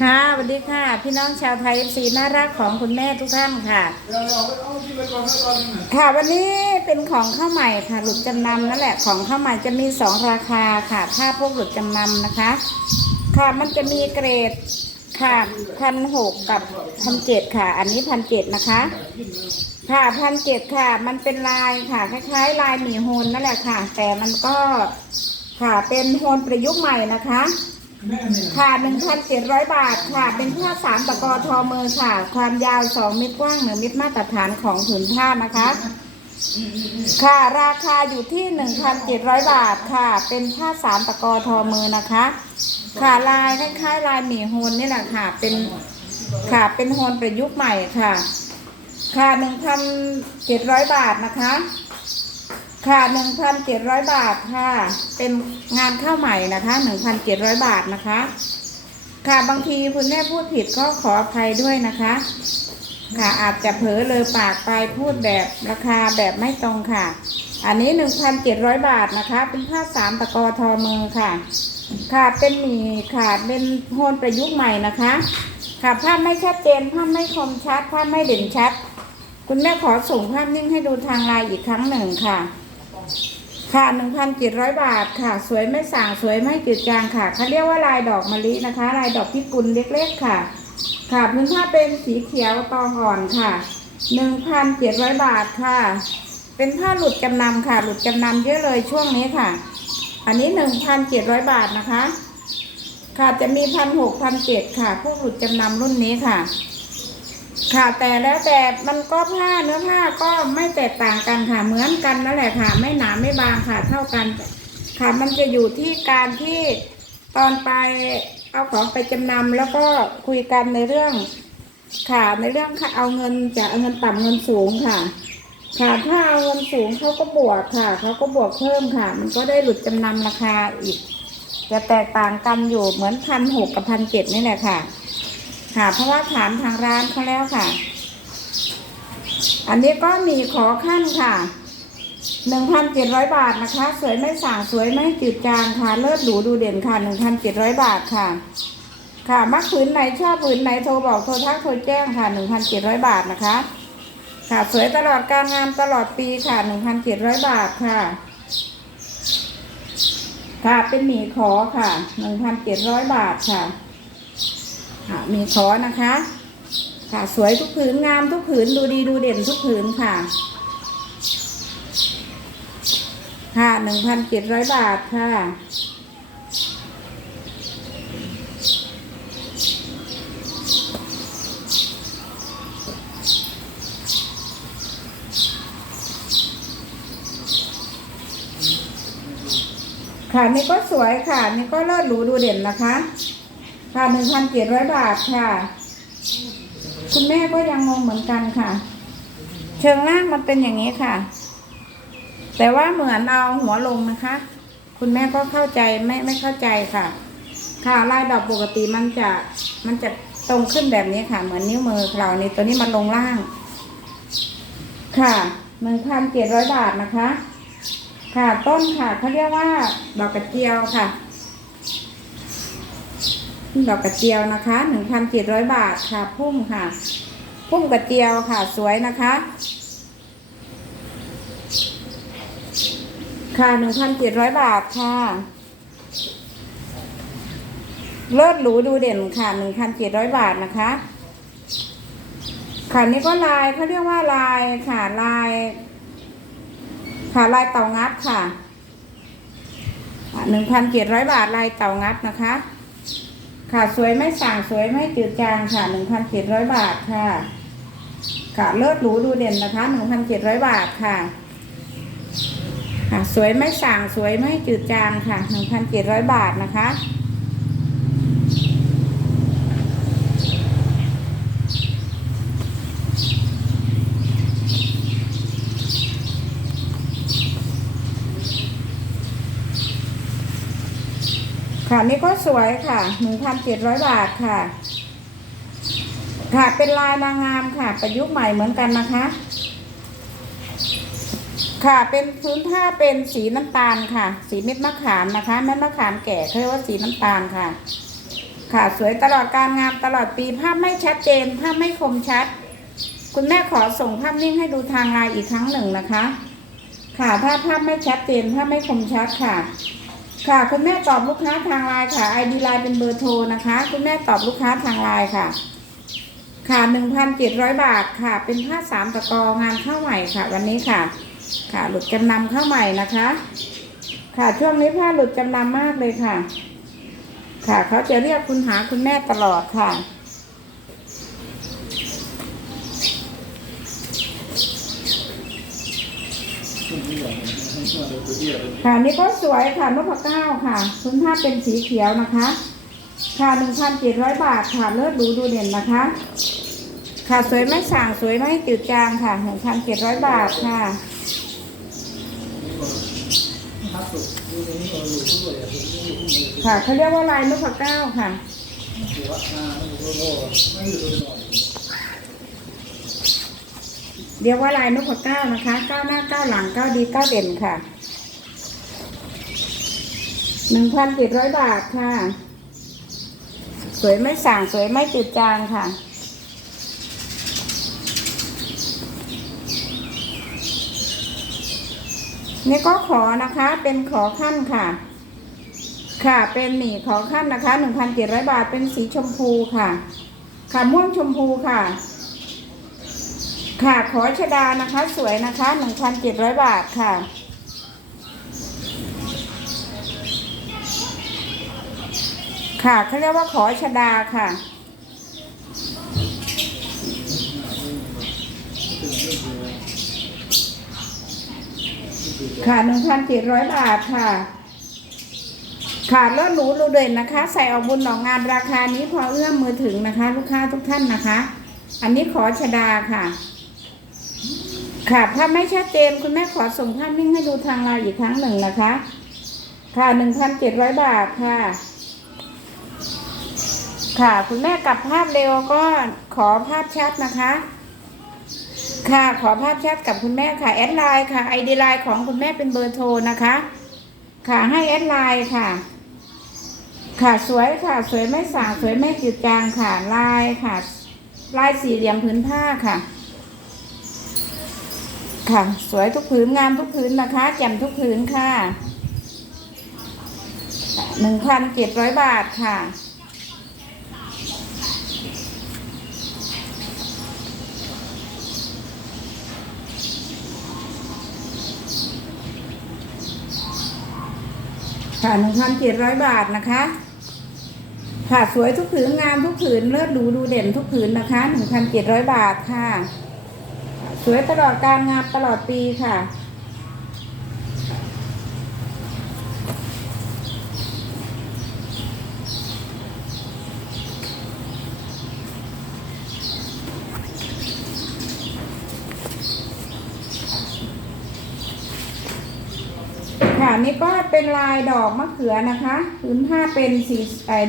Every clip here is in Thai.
ค่ะสวัสดีค่ะ พี่น้องชาวไทยเอฟซีน่ารักของคุณแม่ทุกท่านค่ะเดี๋ยวเราเอาที่ไปก่อนนะตอนนี้นะค่ะวันนี้เป็นของข้าวใหม่ค่ะ หลุดจำนำนั่นแหละของข้าวใหม่จะมีสองราคาค่ะ ถ้าพวกหลุดจำนำนะคะ ค่ะมันจะมีเกรดค่ะพันหกกับพันเจ็ดค่ะ อันนี้พันเจ็ดนะคะ ค่ะพันเจ็ดค่ะ มันเป็นลายค่ะ คล้ายๆ ลายหมี่โฮนนั่นแหละค่ะ แต่มันก็ค่ะเป็นโฮนประยุกต์ใหม่นะคะแม่เนี่ย ค่ะ1,700 บาทค่ะเป็นผ้าสามตะกอทอมือค่ะ ความยาว 2 เมตรกว้าง 1 เมตรมาตรฐานของผืนผ้านะคะ ค่ะราคาอยู่ที่ 1,700 บาทค่ะ เป็นผ้าสามตะกอทอมือนะคะ ค่ะลายคล้ายๆลายหมี่โฮนนี่แหละค่ะเป็นค่ะเป็นโฮนประยุกต์ใหม่ค่ะ ค่ะ 1,700 บาทนะคะ ค่ะ1,700บาทค่ะ เป็นงานข้าวใหม่นะคะ1,700บาทนะคะ ค่ะบางทีคุณแม่พูดผิดก็ขออภัยด้วยนะคะ ค่ะอาจจะเผลอเลยปากไปพูดแบบราคาแบบไม่ตรงค่ะ อันนี้1,700บาทนะคะ เป็นผ้าสามตะกอทอมือค่ะ ค่ะเป็นหมี่ค่ะเป็นโฮนประยุกต์ใหม่นะคะค่ะภาพไม่ชัดเจนภาพไม่คมชัดภาพไม่เด่นชัด คุณแม่ขอส่งภาพนิ่งให้ดูทางไลน์อีกครั้งหนึ่งค่ะ ค่ะ 1,700 บาทค่ะ สวยไม่ส่างสวยไม่จืดจางค่ะเขาเรียกว่าลายดอกมะลินะคะ ลายดอกพิกุลเล็กๆค่ะ ค่ะพื้นผ้าเป็นสีเขียวตองอ่อนค่ะ 1,700 บาทค่ะ เป็นผ้าหลุดจำนำค่ะ หลุดจำนำเยอะเลยช่วงนี้ค่ะ อันนี้ 1,700 บาทนะคะ ค่ะจะมีพันหกพันเจ็ดค่ะ พวกหลุดจำนำรุ่นนี้ค่ะ ค่ะแต่แล้วแต่มันก็ผ้าเนื้อผ้าก็ไม่แตกต่างกันค่ะเหมือนกันนั่นแหละค่ะ ไม่หนาไม่บางค่ะเท่ากัน ค่ะมันจะอยู่ที่การที่ตอนไปเอาของไปจำนำแล้วก็คุยกันในเรื่องค่ะในเรื่องค่ะเอาเงินจะเอาเงินต่ำเงินสูงค่ะ ค่ะถ้าเอาเงินสูงเขาก็บวกค่ะเขาก็บวกเพิ่มค่ะ มันก็ได้หลุดจำนำราคาอีก จะแตกต่างกันอยู่เหมือนพันหกกับพันเจ็ดนี่แหละค่ะ ค่ะ เพราะว่าถามทางร้านเขาแล้วค่ะ อันนี้ก็มีขอขั้นค่ะหนึ่งพันเจ็ดร้อยบาทนะคะ สวยไม่ส่างสวยไม่จืดจางค่ะ เลิศหรูดูเด่นค่ะหนึ่งพันเจ็ดร้อยบาทค่ะ ค่ะ มักผืนไหนชอบผืนไหนโทรบอกโทรทักโทรแจ้งค่ะหนึ่งพันเจ็ดร้อยบาทนะคะ ค่ะ สวยตลอดการงานตลอดปีค่ะหนึ่งพันเจ็ดร้อยบาทค่ะ ค่ะเป็นหมีขอค่ะหนึ่งพันเจ็ดร้อยบาทค่ะ ค่ะมีขอนะคะ ค่ะสวยทุกผืนงามทุกผืนดูดีดูเด่นทุกผืนค่ะ ค่ะหนึ่งพันเจ็ดร้อยบาทค่ะค่ะนี่ก็สวยค่ะ นี่ก็เลิศหรูดูเด่นนะคะ ค่ะหนึ่งพันเจ็ดร้อยบาทค่ะ คุณแม่ก็ยังงงเหมือนกันค่ะ เชิงล่างมันเป็นอย่างนี้ค่ะ แต่ว่าเหมือนเอาหัวลงนะคะ คุณแม่ก็เข้าใจไม่ไม่เข้าใจค่ะ ค่ะลายดอกปกติมันจะมันจะตรงขึ้นแบบนี้ค่ะ เหมือนนิ้วมือเรานี่ตัวนี้มันลงล่าง ค่ะหนึ่งพันเจ็ดร้อยบาทนะคะ ค่ะต้นค่ะเขาเรียกว่าดอกกระเจียวค่ะ ดอกกระเจียวนะคะหนึ่งพันเจ็ดร้อยบาทค่ะพุ่มค่ะ พุ่มกระเจียวค่ะสวยนะคะ ค่ะหนึ่งพันเจ็ดร้อยบาทค่ะเลิศหรูดูเด่นค่ะหนึ่งพันเจ็ดร้อยบาทนะคะ ค่ะนี่ก็ลายเขาเรียกว่าลายค่ะลาย ค่ะลายเต่างับค่ะหนึ่งพันเจ็ดร้อยบาทลายเต่างับนะคะ ค่ะสวยไม่สั่งสวยไม่จืดจางค่ะหนึ่งพันเจ็ดร้อยบาทค่ะ ค่ะเลิศหรูดูเด่นนะคะหนึ่งพันเจ็ดร้อยบาทค่ะค่ะ สวยไม่สั่งสวยไม่จืดจางค่ะหนึ่งพันเจ็ดร้อยบาทนะคะ ค่ะนี่ก็สวยค่ะหนึ่งพันเจ็ดร้อยบาทค่ะ ค่ะเป็นลายนางงามค่ะ ประยุกต์ใหม่เหมือนกันนะคะ ค่ะเป็นพื้นผ้าเป็นสีน้ำตาลค่ะ สีเม็ดมะขามนะคะเม็ดมะขามแก่เขาเรียกว่าสีน้ำตาลค่ะ ค่ะสวยตลอดการงานตลอดปีภาพไม่ชัดเจนภาพไม่คมชัด คุณแม่ขอส่งภาพนิ่งให้ดูทางไลน์อีกครั้งหนึ่งนะคะ ค่ะถ้าภาพไม่ชัดเจนภาพไม่คมชัดค่ะ ค่ะ คุณแม่ตอบลูกค้าทางไลน์ค่ะไอดีไลน์เป็นเบอร์โทรนะคะ คุณแม่ตอบลูกค้าทางไลน์ค่ะ ค่ะหนึ่งพันเจ็ดร้อยบาทค่ะ เป็นผ้าสามตะกองานเข้าใหม่ค่ะ วันนี้ค่ะ ค่ะ หลุดจำนำเข้าใหม่นะคะ ค่ะช่วงนี้ผ้าหลุดจำนำมากเลยค่ะ ค่ะเขาจะเรียกคุณหาคุณแม่ตลอดค่ะ ค่ะนี่ก็สวยค่ะนพเก้าค่ะพื้นผ้าเป็นสีเขียวนะคะ ค่ะหนึ่งพันเจ็ดร้อยบาทค่ะเลิศดูดูเด่นนะคะ ค่ะสวยไม่สั่งสวยไม่จืดจางค่ะหนึ่งพันเจ็ดร้อยบาทค่ะค่ะเขาเรียกว่าลายนพเก้าค่ะ เรียกว่าลายนพเก้านะคะเก้าหน้าเก้าหลังเก้าดีเก้าเด่นค่ะหนึ่งพันเจ็ดร้อยบาทค่ะ สวยไม่สั่งสวยไม่จืดจางค่ะนี่ก็ขอนะคะเป็นขอขั้นค่ะ ค่ะเป็นหมี่ขอขั้นนะคะหนึ่งพันเจ็ดร้อยบาทเป็นสีชมพูค่ะ ค่ะม่วงชมพูค่ะ ค่ะขอชดานะคะ สวยนะคะหนึ่งพันเจ็ดร้อยบาทค่ะ ค่ะเขาเรียกว่าขอชดาค่ะ ค่ะหนึ่งพันเจ็ดร้อยบาทค่ะค่ะแล้วหนูรูเด่นนะคะ ใส่ออกบุญหนองงานราคานี้พอเอื้อมมือถึงนะคะ ลูกค้าทุกท่านนะคะ อันนี้ขอชดาค่ะ ค่ะถ้าไม่ชัดเจนคุณแม่ขอส่งภาพนิ่งให้ดูทางไลน์อีกครั้งหนึ่งนะคะ ค่ะหนึ่งพันเจ็ดร้อยบาทค่ะ ค่ะคุณแม่กลับภาพเร็วก็ขอภาพชัดนะคะ ค่ะขอภาพชัดกับคุณแม่ค่ะแอดไลน์ค่ะไอดีไลน์ของคุณแม่เป็นเบอร์โทรนะคะ ค่ะให้แอดไลน์ค่ะ ค่ะสวยค่ะสวยไม่สางสวยไม่จืดจางค่ะลายค่ะ ลายสี่เหลี่ยมพื้นผ้าค่ะ ค่ะ สวยทุกผืนงามทุกผืนนะคะ แจ่มทุกผืนค่ะหนึ่งพันเจ็ดร้อยบาทค่ะค่ะหนึ่งพันเจ็ดร้อยบาทนะคะ ค่ะสวยทุกผืนงามทุกผืนเลิศหรูดูเด่นทุกผืนนะคะหนึ่งพันเจ็ดร้อยบาทค่ะ สวยตลอดการงานตลอดปีค่ะค่ะนี่ก็เป็นลายดอกมะเขือนะคะ พื้นผ้าเป็นสี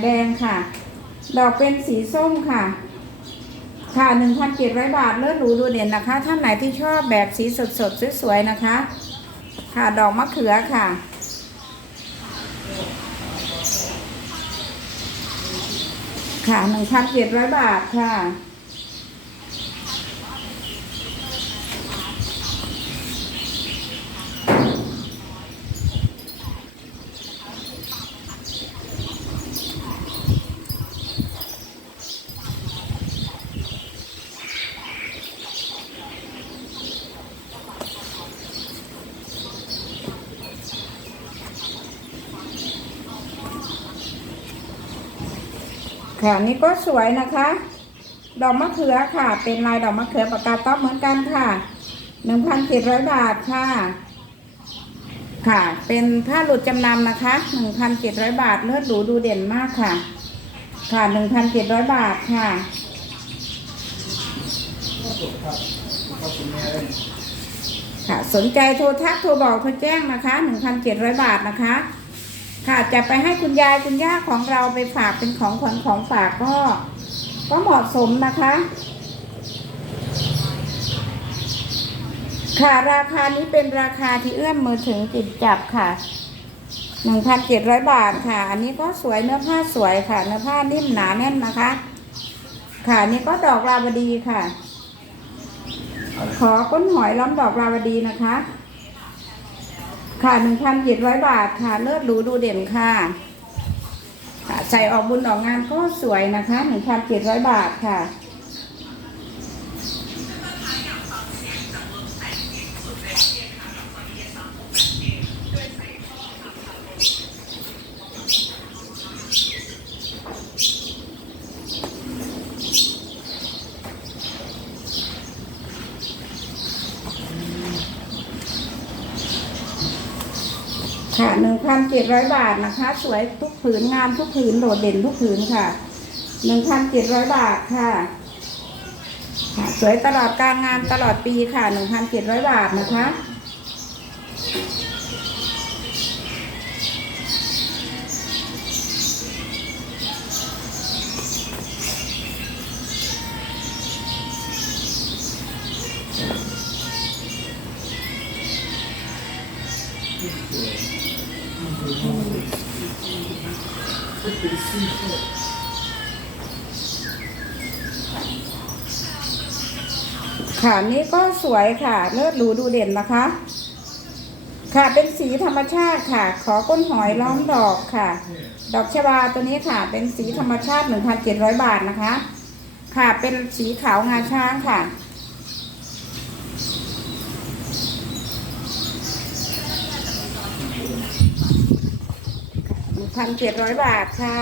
แดงค่ะ ดอกเป็นสีส้มค่ะ ค่ะหนึ่งพันเจ็ดร้อยบาทเลิศหรูดูเด่นนะคะ ท่านไหนที่ชอบแบบสีสดสดสวยๆนะคะ ค่ะดอกมะเขือค่ะ ค่ะหนึ่งพันเจ็ดร้อยบาทค่ะ ค่ะนี่ก็สวยนะคะ ดอกมะเขือค่ะ เป็นลายดอกมะเขือปากกาต๊อบเหมือนกันค่ะหนึ่งพันเจ็ดร้อยบาทค่ะ ค่ะ เป็นผ้าหลุดจำนำนะคะหนึ่งพันเจ็ดร้อยบาทเลือดหรูดูเด่นมากค่ะ ค่ะหนึ่งพันเจ็ดร้อยบาทค่ะค่ะ สนใจโทรทักโทรบอกโทรแจ้งนะคะหนึ่งพันเจ็ดร้อยบาทนะคะ ค่ะจะไปให้คุณยายคุณย่าของเราไปฝากเป็นของขวัญของฝากก็ ก็เหมาะสมนะคะ ค่ะราคานี้เป็นราคาที่เอื้อมมือถึงจิตจับค่ะหนึ่งพันเจ็ดร้อยบาทค่ะ อันนี้ก็สวยเนื้อผ้าสวยค่ะ เนื้อผ้านิ่มหนาแน่นนะคะ ค่ะอันนี่ก็ดอกลาวดีค่ะ ขอก้นหอยล้อมดอกลาวดีนะคะ ค่ะหนึ่งพันเจ็ดร้อยบาทค่ะ เลิศหรูดูเด่นค่ะ ค่ะ ใส่ออกบุญออกงานก็สวยนะคะหนึ่งพันเจ็ดร้อยบาทค่ะค่ะ 800 บาทนะคะ สวยทุกผืนงามทุกผืนโดดเด่นทุกผืนค่ะหนึ่งพันเจ็ดร้อยบาทค่ะค่ะ สวยตลอดการงานตลอดปีค่ะหนึ่งพันเจ็ดร้อยบาทนะคะ ค่ะ นี่ก็สวยค่ะเลิศหรูดูเด่นนะคะ ค่ะเป็นสีธรรมชาติค่ะ ขอก้นหอยล้อมดอกค่ะ ดอกชบาตัวนี้ค่ะ เป็นสีธรรมชาติ1,700บาทนะคะ ค่ะเป็นสีขาวงาช้างค่ะ1,700บาทค่ะ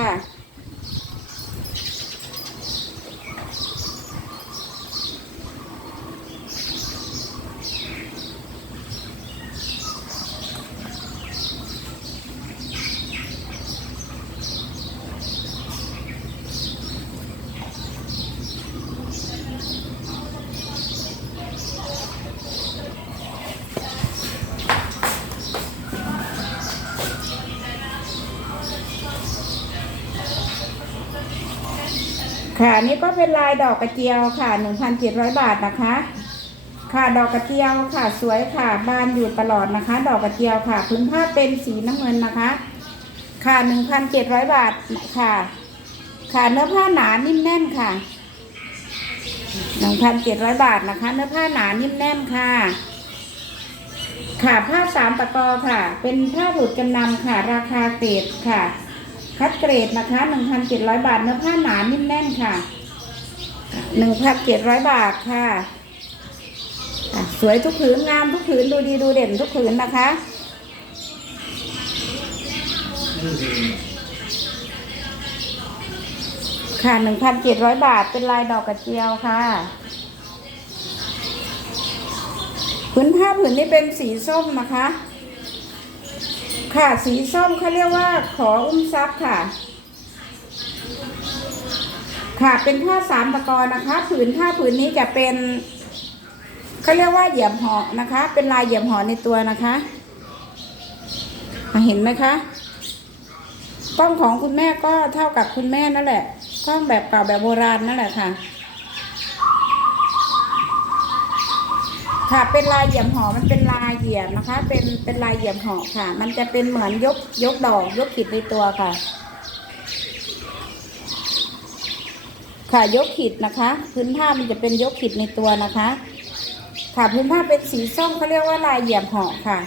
ค่ะนี่ก็เป็นลายดอกกระเจียวค่ะ1,700บาทนะคะ ค่ะดอกกระเจียวค่ะสวยค่ะบานอยู่ตลอดนะคะ ดอกกระเจียวค่ะพื้นผ้าเป็นสีน้ำเงินนะคะ ค่ะ1,700บาทค่ะ ค่ะเนื้อผ้าหนานิ่มแน่นค่ะ1,700บาทนะคะ เนื้อผ้าหนานิ่มแน่นค่ะ ค่ะผ้าสามตะกอค่ะ เป็นผ้าดูดจำนำค่ะ ราคาเกรดค่ะ คัดเกรดนะคะ1,700 บาทเนื้อผ้าหนานิ่มแน่นค่ะ1,700 บาทค่ะ สวยทุกผืนงามทุกผืนดูดีดูเด่นทุกผืนนะคะค่ะ1,700บาทเป็นลายดอกกระเจียวค่ะผืนผ้าผืนนี้เป็นสีส้มนะคะ ค่ะ สีส้มเขาเรียกว่าขออุ้มทรัพย์ค่ะ ค่ะเป็นผ้าสามตะกอนนะคะ ผืนผ้าผืนนี้จะเป็นเขาเรียกว่าเหยียบห่อนะคะ เป็นลายเหยียบห่อในตัวนะคะเห็นไหมคะกล้องของคุณแม่ก็เท่ากับคุณแม่นั่นแหละกล้องแบบเก่าแบบโบราณนั่นแหละค่ะ ค่ะเป็นลายเหยี่ยมหอมันเป็นลายเหยี่ยมนะคะ เป็นเป็นลายเหยี่ยมหอค่ะ มันจะเป็นเหมือนยกยกดอกยกขีดในตัวค่ะ ค่ะยกขีดนะคะ พื้นผ้ามันจะเป็นยกขีดในตัวนะคะ ค่ะพื้นผ้าเป็นสีส้มเขาเรียกว่าลายเหยี่ยมหอค่ะ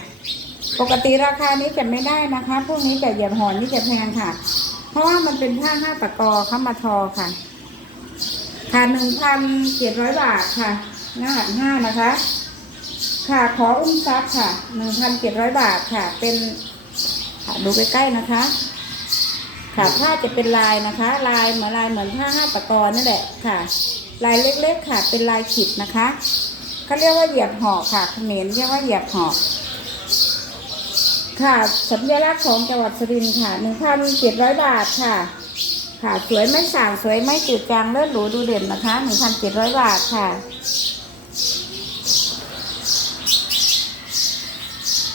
ปกติราคานี้จะไม่ได้นะคะ พวกนี้จะเหยี่ยมหอนี่จะแพงค่ะ เพราะว่ามันเป็นผ้าห้าตะกอเข้ามาทอค่ะค่ะหนึ่งพันเจ็ดร้อยบาทค่ะหน้าห้านะคะ ค่ะขออุ้มทรัพย์ค่ะหนึ่งพันเจ็ดร้อยบาทค่ะ เป็นค่ะดูใกล้ๆนะคะ ค่ะผ้าจะเป็นลายนะคะ ลายเหมือนลายเหมือนผ้าห้าตะกอนนั่นแหละค่ะ ลายเล็กๆค่ะ เป็นลายขีดนะคะเขาเรียกว่าเหยียบหอกค่ะเขมรเรียกว่าเหยียบหอกค่ะสัญลักษณ์ของจังหวัดสุรินทร์ค่ะหนึ่งพันเจ็ดร้อยบาทค่ะ ค่ะสวยไม่ส่างสวยไม่จืดจางเลิศหรูดูเด่นนะคะหนึ่งพันเจ็ดร้อยบาทค่ะ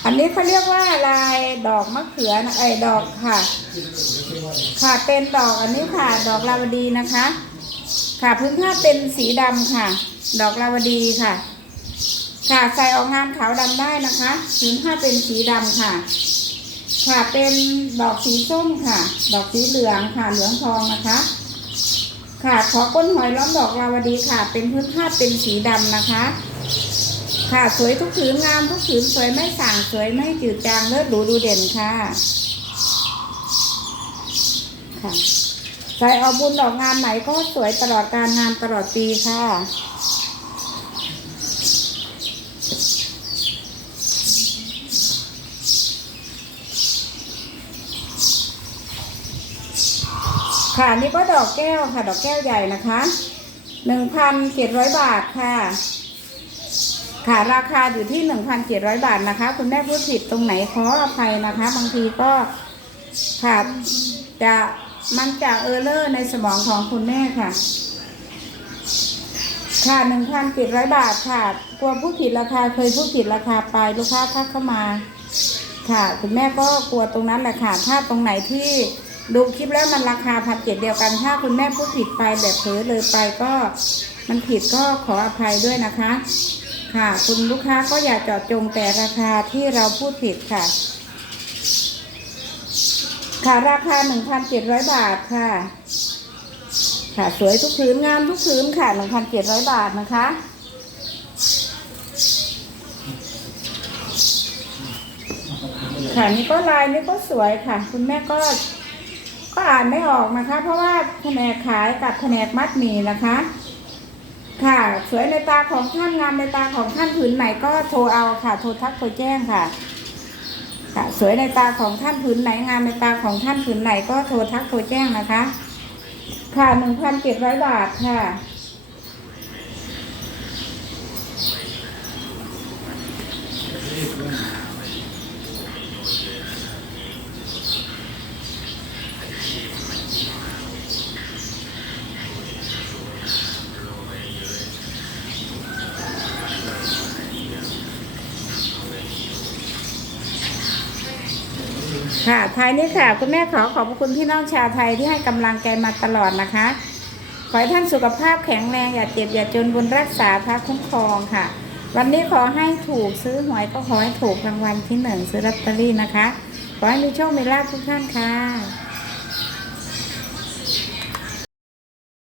อันนี้เขาเรียกว่าลายดอกมะเขือนะไอ้ดอกค่ะ ค่ะเป็นดอกอันนี้ค่ะ ดอกลาวดีนะคะ ค่ะพื้นผ้าเป็นสีดำค่ะ ดอกลาวดีค่ะ ค่ะใส่ออกงานขาวดำได้นะคะ พื้นผ้าเป็นสีดำค่ะ ค่ะเป็นดอกสีส้มค่ะ ดอกสีเหลืองค่ะเหลืองทองนะคะ ค่ะขอก้นหอยล้อมดอกลาวดีค่ะ เป็นพื้นผ้าเป็นสีดำนะคะ ค่ะสวยทุกผืนงามทุกผืนสวยไม่ส่างสวยไม่จืดจางเลิศหรูดูเด่นค่ะค่ะใส่เอาบุญดอกงานไหนก็สวยตลอดการงานตลอดปีค่ะค่ะนี่ก็ดอกแก้วค่ะ ดอกแก้วใหญ่นะคะหนึ่งพันเจ็ดร้อยบาทค่ะ ค่ะราคาอยู่ที่หนึ่งพันเจ็ดร้อยบาทนะคะ คุณแม่พูดผิดตรงไหนขออภัยนะคะ บางทีก็ค่ะจะมันจะเออร์เลอร์ในสมองของคุณแม่ค่ะ ค่ะหนึ่งพันเจ็ดร้อยบาทค่ะกลัวผู้ผิดราคาเคยผู้ผิดราคาไปลูกค้าทักเข้ามา ค่ะคุณแม่ก็กลัวตรงนั้นแหละค่ะ ถ้าตรงไหนที่ดูคลิปแล้วมันราคาพันเจ็ดเดียวกัน ถ้าคุณแม่พูดผิดไปแบบเผลอเลยไปก็มันผิดก็ขออภัยด้วยนะคะ ค่ะ คุณลูกค้าก็อย่าเจาะจงแต่ราคาที่เราพูดผิดค่ะ ค่ะราคาหนึ่งพันเจ็ดร้อยบาทค่ะ ค่ะสวยทุกผืนงามทุกผืนค่ะหนึ่งพันเจ็ดร้อยบาทนะคะค่ะนี่ก็ลายนี่ก็สวยค่ะ คุณแม่ก็ ก็อ่านไม่ออกนะคะ เพราะว่าแผนกขายกับแผนกมัดหมี่นะคะ ค่ะ สวยในตาของท่านงามในตาของท่านผืนไหนก็โทรเอาค่ะ โทรทักโทรแจ้งค่ะ ค่ะ สวยในตาของท่านผืนไหนงามในตาของท่านผืนไหนก็โทรทักโทรแจ้งนะคะ ค่ะหนึ่งพันเจ็ดร้อยบาทค่ะ ค่ะท้ายนี้ค่ะ คุณแม่ขอขอบคุณพี่น้องชาวไทยที่ให้กำลังใจมาตลอดนะคะ ขอให้ท่านสุขภาพแข็งแรงอย่าเจ็บอย่าจนบุญรักษาพระคุ้มครองค่ะ วันนี้ขอให้ถูกซื้อหวยก็ขอให้ถูกรางวัลที่หนึ่งซื้อลอตเตอรี่นะคะ ขอให้มีโชคมีลาภทุกท่านค่ะ